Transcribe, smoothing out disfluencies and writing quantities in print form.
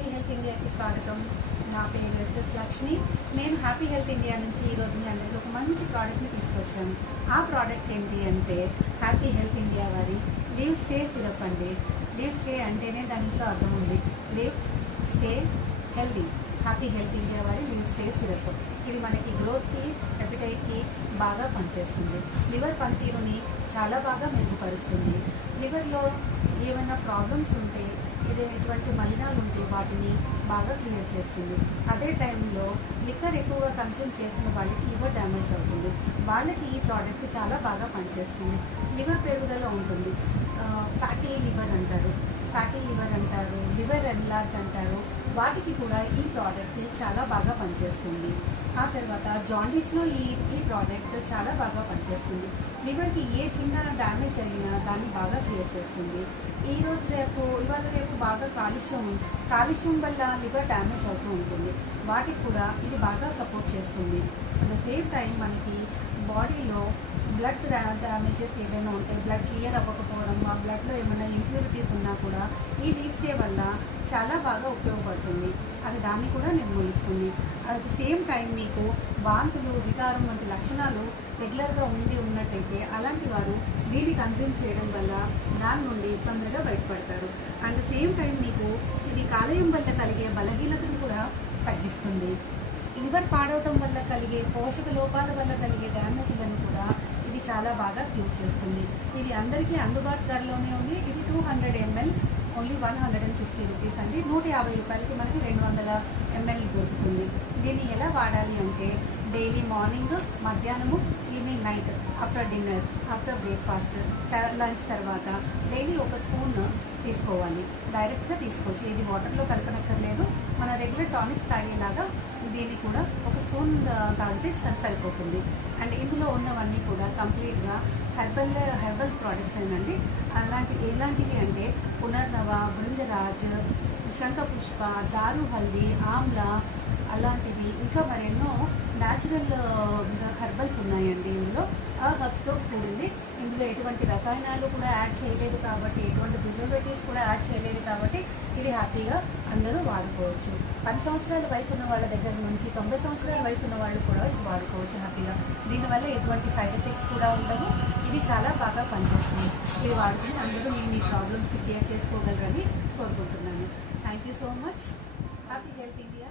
Happy health ఇండియాకి స్వాగతం. నా పేరు ఎస్ఎస్ లక్ష్మి. నేను హ్యాపీ హెల్త్ ఇండియా నుంచి ఈరోజు మీ అందరికీ ఒక మంచి ప్రోడక్ట్ని తీసుకొచ్చాను. ఆ ప్రోడక్ట్ ఏంటి అంటే హ్యాపీ హెల్త్ ఇండియా వారి లివ్ స్టే సిరప్ అండి. లివ్ స్టే అంటేనే దానితో అర్థం ఉంది, live stay healthy. Happy health India వారి లివ్ స్టే సిరప్. ఇది మనకి గ్రోత్కి, ఎపిటైట్కి బాగా పనిచేస్తుంది. లివర్ పనితీరుని చాలా బాగా మెరుగుపరుస్తుంది. లివర్లో ఏమైనా ప్రాబ్లమ్స్ ఉంటే, ఎటువంటి మలినాలు ఉంటే వాటిని బాగా క్లియర్ చేస్తుంది. అదే టైంలో లిక్కర్ ఎక్కువగా కన్స్యూమ్ చేసిన వాళ్ళకి లివర్ డ్యామేజ్ అవుతుంది. వాళ్ళకి ఈ ప్రోడక్ట్ చాలా బాగా పనిచేస్తుంది. లివర్ పెరుగుదల ఉంటుంది, ఫ్యాటీ లివర్ అంటారు, లివర్ ఎన్లార్జ్ అంటారు. వాటికి కూడా ఈ ప్రోడక్ట్ చాలా బాగా పనిచేస్తుంది. ఆ తర్వాత జాండీస్లో ఈ ప్రోడక్ట్ చాలా బాగా పనిచేస్తుంది. లివర్కి ఏ చిన్న డ్యామేజ్ అయినా దాన్ని బాగా క్లియర్ చేస్తుంది. ఇవాళ రేపు బాగా కాలుష్యం వల్ల లివర్ డ్యామేజ్ అవుతూ ఉంటుంది. వాటికి కూడా ఇది బాగా సపోర్ట్ చేస్తుంది. అట్ ద సేమ్ టైం మనకి బాడీలో బ్లడ్ డ్యామేజెస్ ఏమైనా ఉంటే, బ్లడ్ క్లియర్ అవ్వకపోవడం, ఆ బ్లడ్లో ఏమైనా ఇంప్యూరిటీస్ ఉన్నా కూడా ఈ లీవ్ స్టే వల్ల చాలా బాగా ఉపయోగపడుతుంది. అది దాన్ని కూడా నిర్మూలిస్తుంది. అట్ ద సేమ్ టైం మీకు వాంతులు, వికారం వంటి లక్షణాలు రెగ్యులర్గా ఉన్నట్టయితే అలాంటి వారు దీన్ని కన్జ్యూమ్ చేయడం వల్ల దాని నుండి తొందరగా బయటపడతారు. అట్ ద సేమ్ టైం మీకు ఇది కాలేయం వల్ల కలిగే బలహీనతను కూడా తగ్గిస్తుంది. లివర్ పాడవటం వల్ల కలిగే పోషక లోపాల వల్ల కలిగే డ్యామేజ్లను కూడా ఇది చాలా బాగా క్యూర్ చేస్తుంది. ఇది అందరికీ అందుబాటు ధరలోనే ఉంది. ఇది 200 ml ఓన్లీ 150 రూపీస్ అండి. 150 రూపాయలకి మనకి 200 ml దొరుకుతుంది. దీన్ని ఎలా వాడాలి అంటే డైలీ మార్నింగ్, మధ్యాహ్నము, evening, night, after dinner, after breakfast, lunch తర్వాత డైలీ ఒక స్పూన్ తీసుకోవాలి. డైరెక్ట్గా తీసుకోవచ్చు, ఇది వాటర్లో కలపనక్కర్లేదు. మన రెగ్యులర్ టానిక్స్ తాగేలాగా దీన్ని కూడా ఒక స్పూన్ తాగితే సరిపోతుంది. అండ్ ఇందులో ఉన్నవన్నీ కూడా కంప్లీట్గా హెర్బల్ ప్రోడక్ట్స్ అండి. ఎలాంటివి అంటే పునర్నవ, బృంగరాజ్, శంఖపుష్ప, దారు హల్దీ, ఆమ్లా, అలాంటివి ఇంకా మరెన్నో న్యాచురల్ హెర్బల్స్ ఉన్నాయండి. ఇందులో ఆ హర్బ్స్తో కూడింది. ఇందులో ఎటువంటి రసాయనాలు కూడా యాడ్ చేయలేదు కాబట్టి, ఎటువంటి ప్రిజర్వేటివ్స్ కూడా యాడ్ చేయలేదు కాబట్టి ఇది హ్యాపీగా అందరూ వాడుకోవచ్చు. 10 సంవత్సరాల వయసు ఉన్న వాళ్ళ దగ్గర నుంచి 90 సంవత్సరాల వయసు ఉన్న వాళ్ళు కూడా ఇది వాడుకోవచ్చు హ్యాపీగా. దీనివల్ల ఎటువంటి సైడ్ ఎఫెక్ట్స్ కూడా ఉండవు. ఇది చాలా బాగా పనిచేస్తుంది. ఇది వాడుకుని అందరూ మీ ప్రాబ్లమ్స్కి క్లియర్ చేసుకోగలరని కోరుకుంటున్నాను. Thank you so much. Happy health India.